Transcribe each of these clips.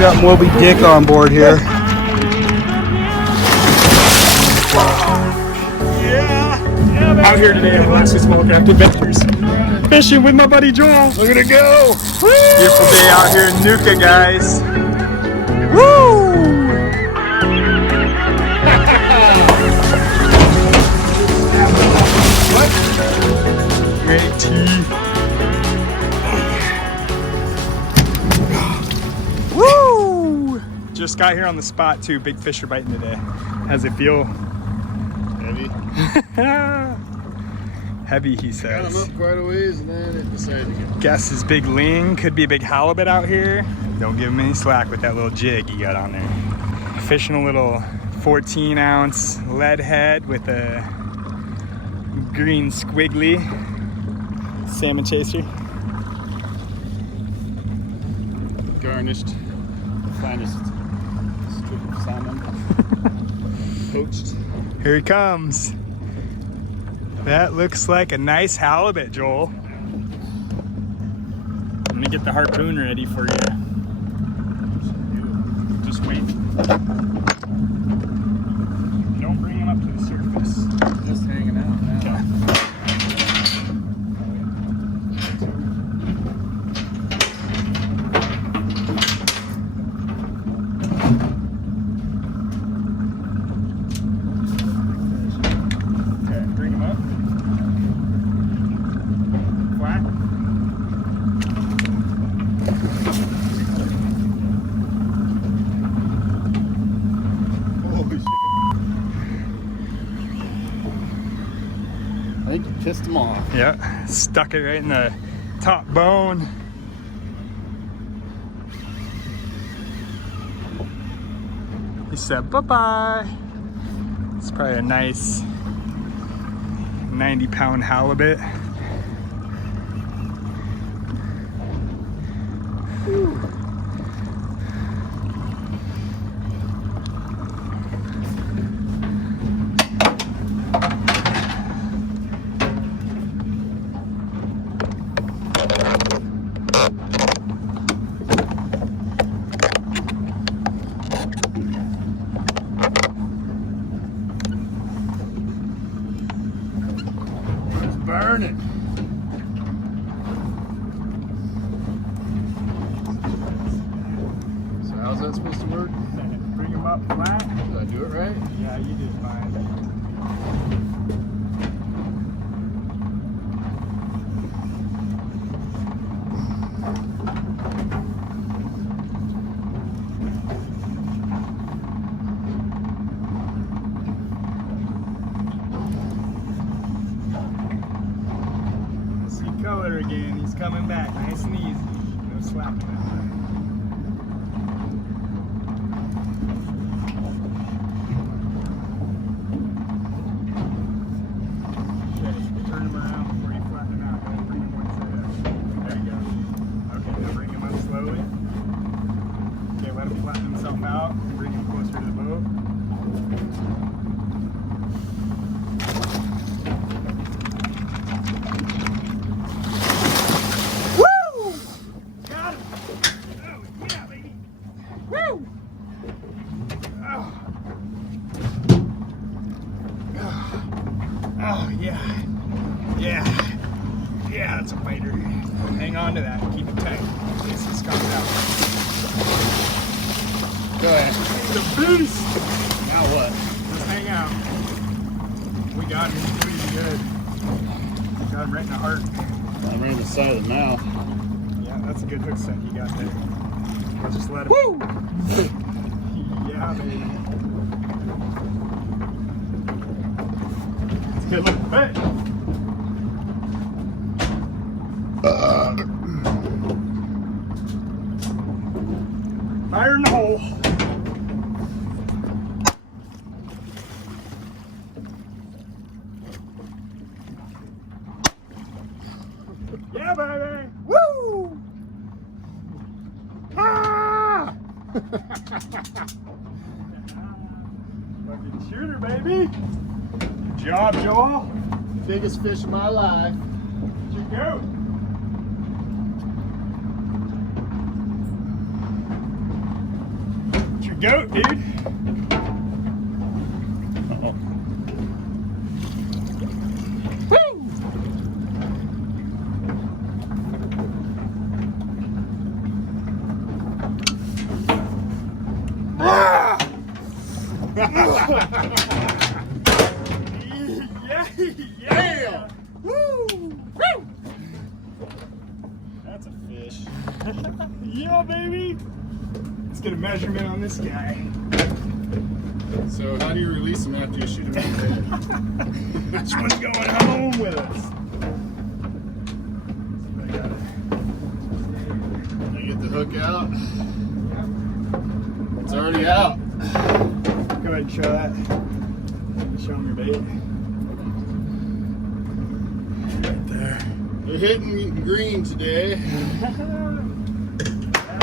got Moby Dick on board here. Yeah, out here today at Alaska Smallcraft Adventures, fishing with my buddy Joel. Look at it go! Woo! Beautiful day out here in Nuka, guys. Woo! Great tea. Woo! Just got here on the spot too. Big fish are biting today. How's it feel? Heavy. Heavy, he Got says. him up quite a ways and then it decided to go. Guess his big ling could be a big halibut out here. Don't give him any slack with that little jig he got on there. Fishing a little 14-ounce lead head with a green squiggly salmon chaser. Garnished. Finest strip of salmon. Poached. Here he comes. That looks like a nice halibut, Joel. I'm gonna get the harpoon ready for you. Just wait. Don't bring him up to the surface. Just hanging out now. Okay. Okay, bring him up. Flat. Holy shit. I think you pissed him off. Yeah, stuck it right in the top bone. He said bye-bye. It's probably a nice 90-pound halibut. It's burning. So how's that supposed to work? Bring him up flat. Did I do it right? Yeah, you did fine. See color again. He's coming back nice and easy. No slapping that way. Turn him around before you flatten him out. Don't bring him one side up. There you go. Okay, now bring him up slowly. Okay, let him flatten himself out and bring him closer to the boat. Woo! Got him! Oh, yeah, baby! Woo! Oh. Oh, yeah. Yeah. Yeah, that's a biter. Hang on to that. Keep it tight. In case he comes out. Go ahead. The beast! Now what? Just hang out. We got him. He's pretty good. Got him right in the heart. I'm right in the side of the mouth. Yeah, that's a good hook set you got there. I'll just let him. Woo! Yeah, baby. It's a good looking fish. Fire in the hole. Yeah, baby. Woo! Ah! Fucking shooter, baby. Good job, Joel. Biggest fish of my life. Should go. goat, dude. Uh-oh. Yeah. Woo! That's a fish. Yeah, baby. Let's get a measurement on this guy. So how do you release him after you shoot him in the head? Which one's going home with us? I get the hook out. It's already out. Go ahead and show that. Show him your bait. Right there. They're hitting green today.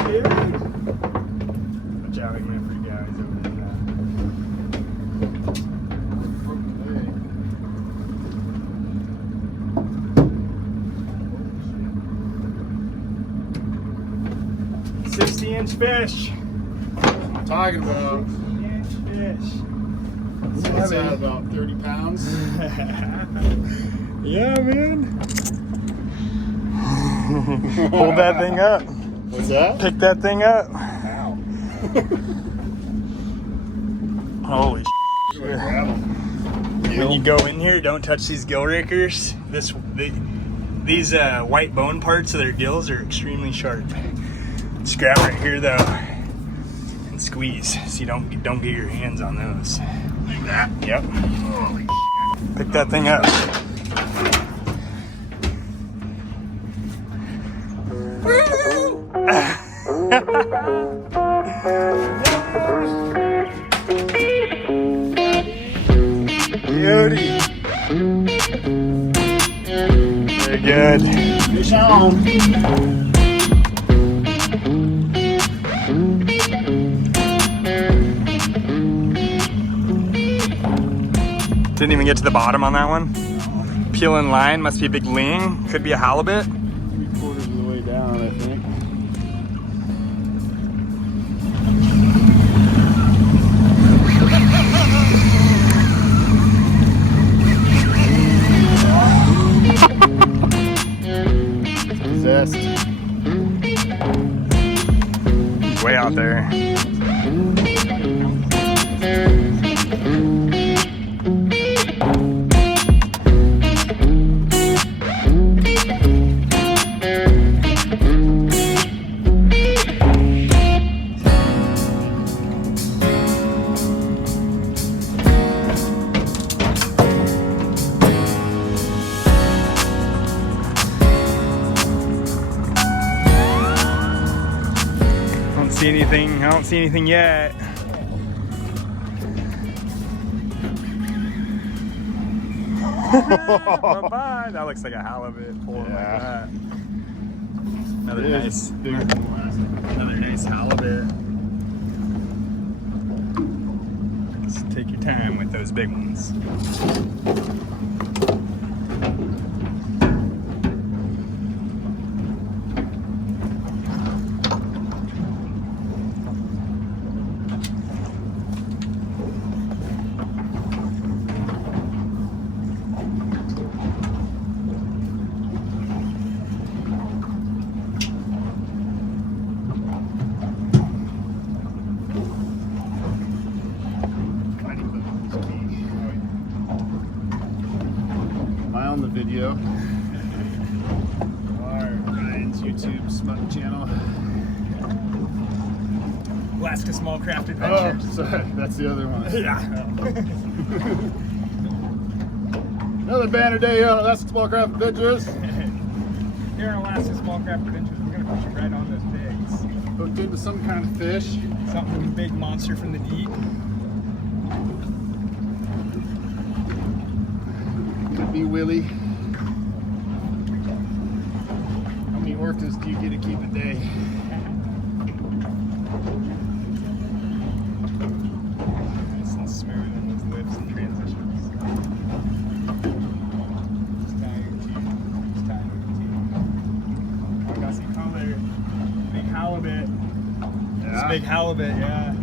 Yeah, baby. Watch out, I'm gonna freak out. He's over there. Okay. 60-inch fish. I'm talking about. 60-inch fish. It's at about 30 pounds. Yeah, man. Hold that thing up. What's that? Pick that thing up. Ow. Holy shit. Grab 'em. When you go in here, don't touch these gill rakers. These white bone parts of their gills are extremely sharp. Just grab right here though and squeeze so you don't get your hands on those. Like that? Yep. Holy shit. Pick that thing up. Beauty. Very good. Fish on. Didn't even get to the bottom on that one. Peel in line, must be a big ling. Could be a halibut. 3/4 of the way down, I think. Possessed. Way out there. I don't see anything yet. Bye-bye. That looks like a halibut pulling like that. Another nice halibut. Just take your time with those big ones. On the video. Ryan's YouTube smut channel. Alaska Small Craft Oh, Adventures. sorry, that's the other one. Yeah. Another banner day on Alaska Small Craft Adventures. Here in Alaska Small Craft Adventures, we're gonna push it right on those pigs. Hooked into some kind of fish. Something big monster from the deep. Could be Willie. How many orcas do you get to keep a day? Nice and smooth in those lips and transitions. Just tying your teeth. Just tying your teeth. Oh, got some color. Big halibut. It's a big halibut, yeah.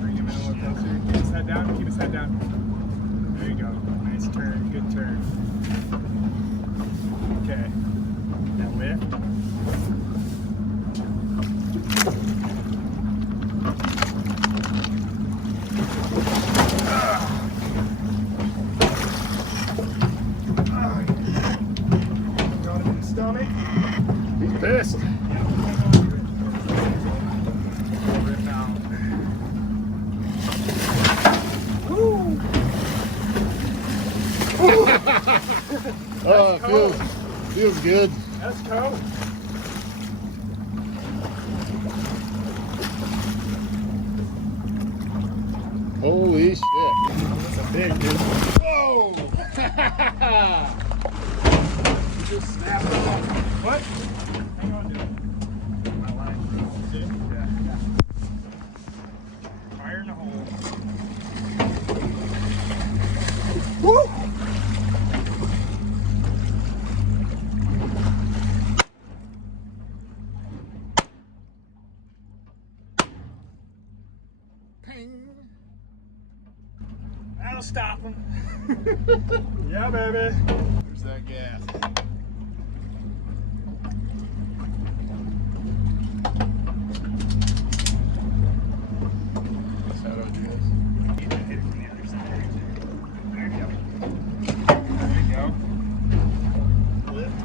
Bring him in a little closer. Keep his head down. Keep his head down. There you go. Nice turn. Good turn. Okay. Now lift. Got him in the stomach. He's pissed. Rip out. Woo! Oh, feels good. That's cold. Holy shit. That's a big dude. Whoa! You just snapped it off. What? Hang on, dude. My line. See? Yeah. Fire in the hole. Woo! That'll stop him. Yeah, baby. Where's that gas? That's how it is. Hit it from the other side. There you go. There you go. Lift.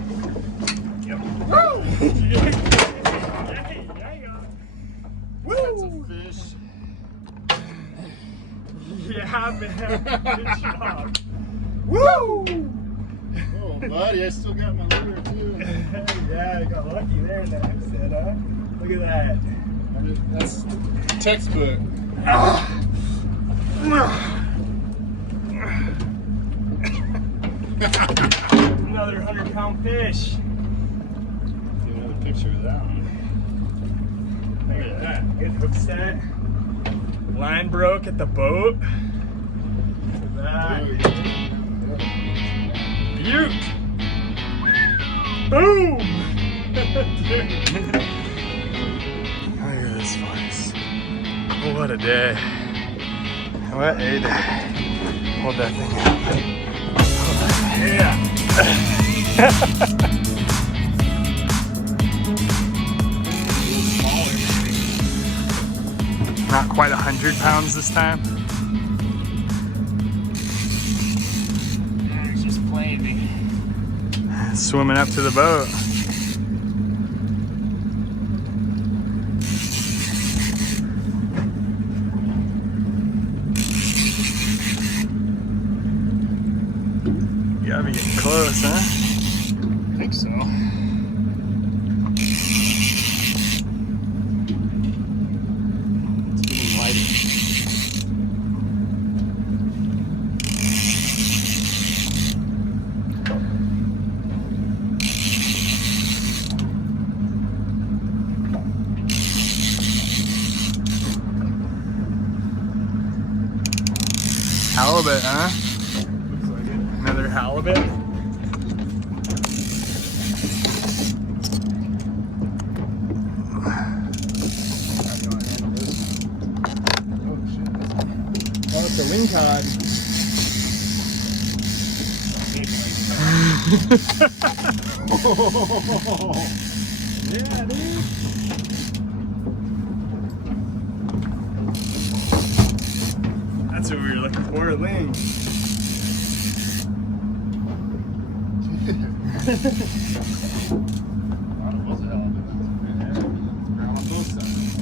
Yep. Woo! There you go. That's a Woo! fish. Yeah, man. Good job. Woo! Oh, buddy, I still got my lure too. Yeah, I got lucky there in that exit, huh? Look at that. I mean, that's textbook. Another 100-pound fish. Get another picture of that one. Look at that. Good hook set. Line broke at the boat. Look at that. Beaut! Boom! Look at this place. What a day. What a day. Hold that thing out. Yeah. Not quite 100 pounds this time. Yeah, it's just playing me. Swimming up to the boat. You gotta be getting close, huh? I think so. It's getting lighter. Halibut, huh? Looks like it. Another halibut. Oh, shit. Oh, it's a lingcod. Yeah, dude. That's what we were looking for, a ling. That was a hell of it. Yeah. Ground on both sides.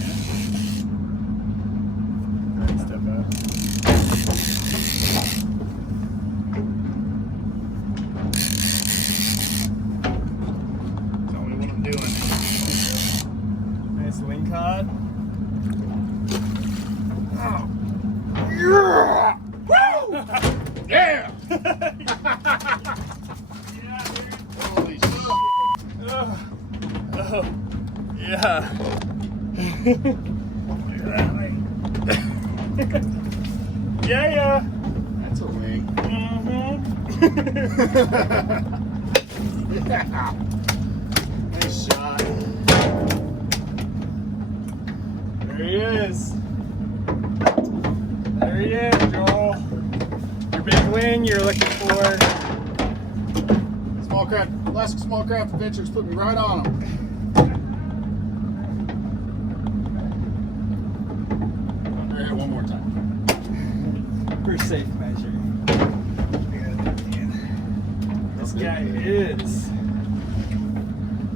Go ahead and step up. Tell me what I'm doing. Nice lingcod. Oh. Yeah! Yeah, dude. Holy shit. Oh. Oh. Yeah. Look at that thing. Yeah, yeah. That's a wing. Mm-hmm. Nice shot. There he is. There he is, Joel. Your big ling you're looking for. Small craft, Alaska Small Craft Adventures put me right on them. I'm gonna hit one more time. For safe measure. This guy is.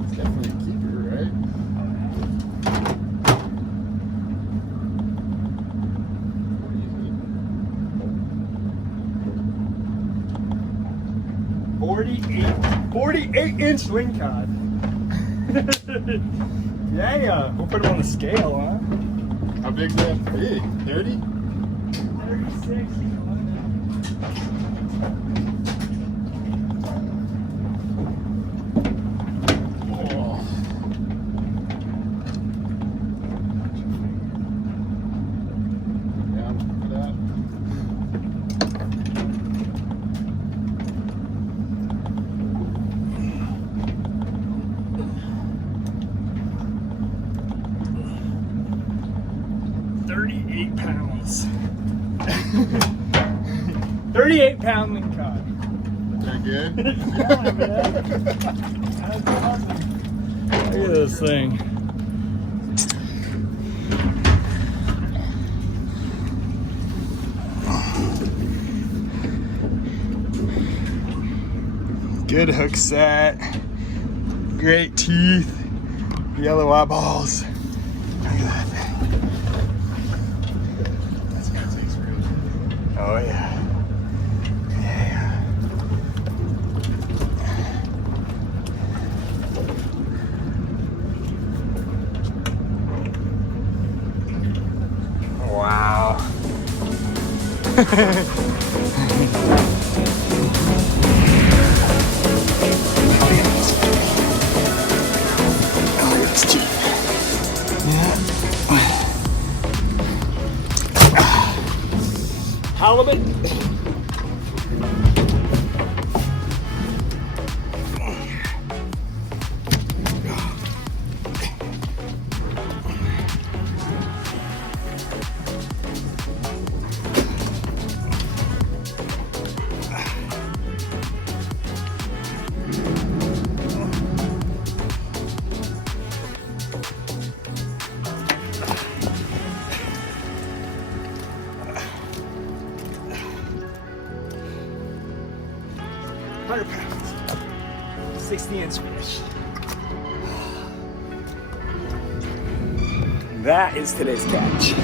It's definitely a keeper, right? 48-inch Lingcod. Yeah, we'll put him on the scale, huh? How big is that? Big. 30? 36. Oh. Yeah, look at that. £38. 38-pound Lingcod. That good? Yeah, man. That's awesome. Look at this thing. Good hook set. Great teeth. Yellow eyeballs. Look at that thing. That's gonna taste really good. Oh yeah. Yeah. Wow. Halibut. £100. 60-inch fish. That is today's catch.